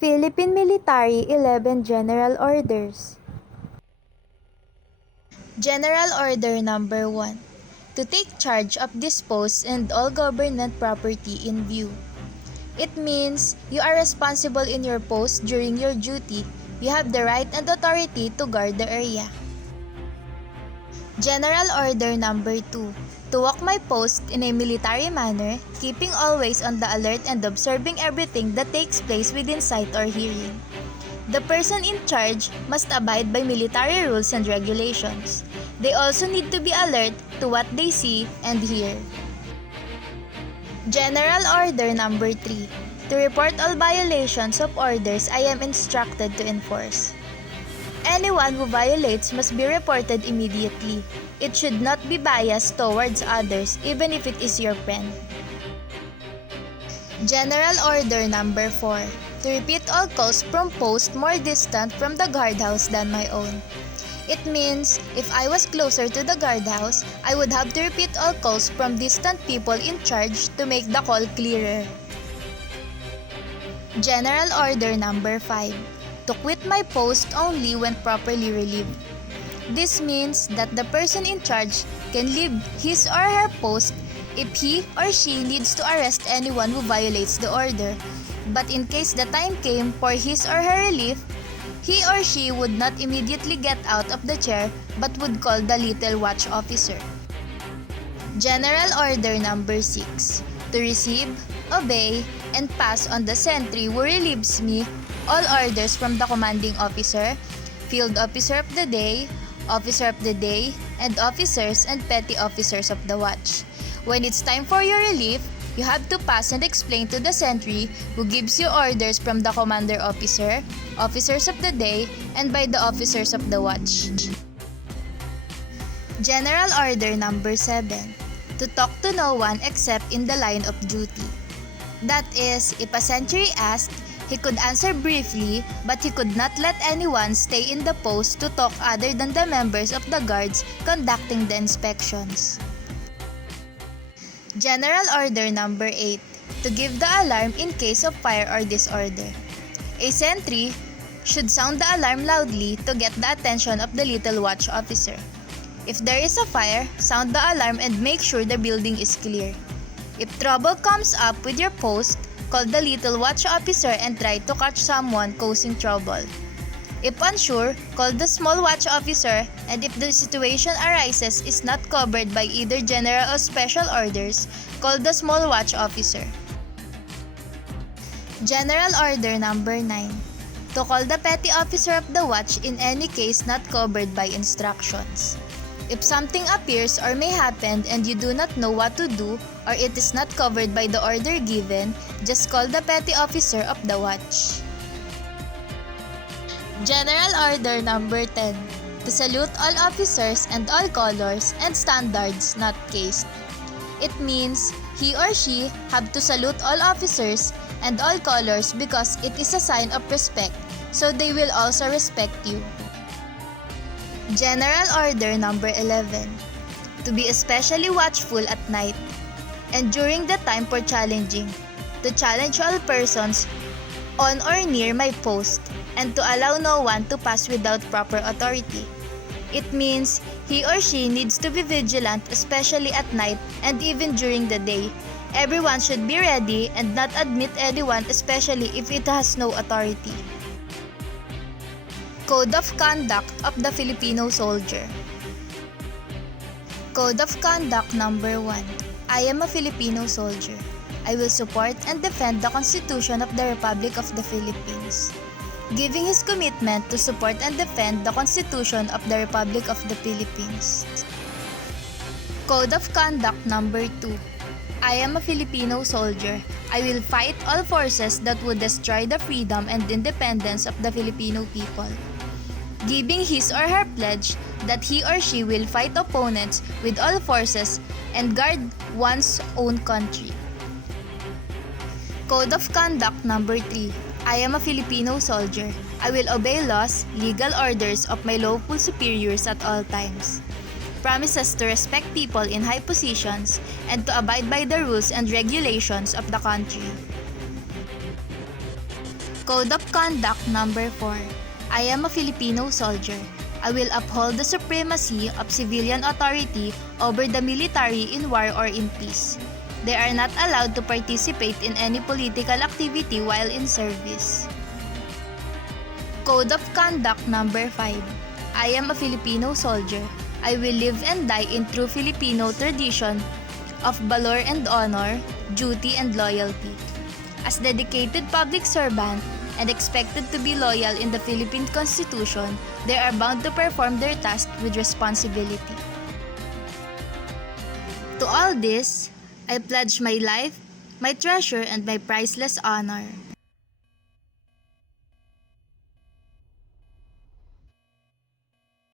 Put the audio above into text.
Philippine Military 11 General Orders. General Order Number 1. To take charge of this post and all government property in view. It means you are responsible in your post during your duty. You have the right and authority to guard the area. General Order Number 2. To walk my post in a military manner, keeping always on the alert and observing everything that takes place within sight or hearing. The person in charge must abide by military rules and regulations. They also need to be alert to what they see and hear. General Order Number 3. To report all violations of orders I am instructed to enforce. Anyone who violates must be reported immediately. It should not be biased towards others, even if it is your friend. General Order Number 4. To repeat all calls from posts more distant from the guardhouse than my own. It means, if I was closer to the guardhouse, I would have to repeat all calls from distant people in charge to make the call clearer. General Order Number 5. To quit my post only when properly relieved. This means that the person in charge can leave his or her post if he or she needs to arrest anyone who violates the order. But in case the time came for his or her relief, he or she would not immediately get out of the chair but would call the little watch officer. General Order Number 6. To receive, obey, and pass on the sentry who relieves me all orders from the commanding officer, field officer of the day, and officers and petty officers of the watch. When it's time for your relief, you have to pass and explain to the sentry who gives you orders from the commander officer, officers of the day, and by the officers of the watch. General Order Number 7. To talk to no one except in the line of duty. That is, if a sentry asked, he could answer briefly, but he could not let anyone stay in the post to talk other than the members of the guards conducting the inspections. General Order Number 8. To give the alarm in case of fire or disorder. A sentry should sound the alarm loudly to get the attention of the little watch officer. If there is a fire, sound the alarm and make sure the building is clear. If trouble comes up with your post, call the little watch officer and try to catch someone causing trouble. If unsure, call the small watch officer, and if the situation arises is not covered by either general or special orders, call the small watch officer. General Order Number 9. To call the petty officer of the watch in any case not covered by instructions. If something appears or may happen and you do not know what to do, or it is not covered by the order given, just call the petty officer of the watch. General Order Number 10. To salute all officers and all colors and standards not cased. It means he or she have to salute all officers and all colors because it is a sign of respect, so they will also respect you. General Order Number 11. To be especially watchful at night and during the time for challenging. To challenge all persons on or near my post and to allow no one to pass without proper authority. It means he or she needs to be vigilant, especially at night and even during the day. Everyone should be ready and not admit anyone, especially if it has no authority. Code of Conduct of the Filipino Soldier. Code of Conduct Number 1. I am a Filipino soldier. I will support and defend the Constitution of the Republic of the Philippines. Giving his commitment to support and defend the Constitution of the Republic of the Philippines. Code of Conduct Number 2. I am a Filipino soldier. I will fight all forces that would destroy the freedom and independence of the Filipino people. Giving his or her pledge that he or she will fight opponents with all forces and guard one's own country. Code of Conduct Number 3. I am a Filipino soldier. I will obey laws, legal orders of my lawful superiors at all times. Promises to respect people in high positions and to abide by the rules and regulations of the country. Code of Conduct number 4. I am a Filipino soldier. I will uphold the supremacy of civilian authority over the military in war or in peace. They are not allowed to participate in any political activity while in service. Code of Conduct number 5. I am a Filipino soldier. I will live and die in true Filipino tradition of valor and honor, duty and loyalty. As dedicated public servant and expected to be loyal in the Philippine Constitution, they are bound to perform their task with responsibility. To all this, I pledge my life, my treasure, and my priceless honor.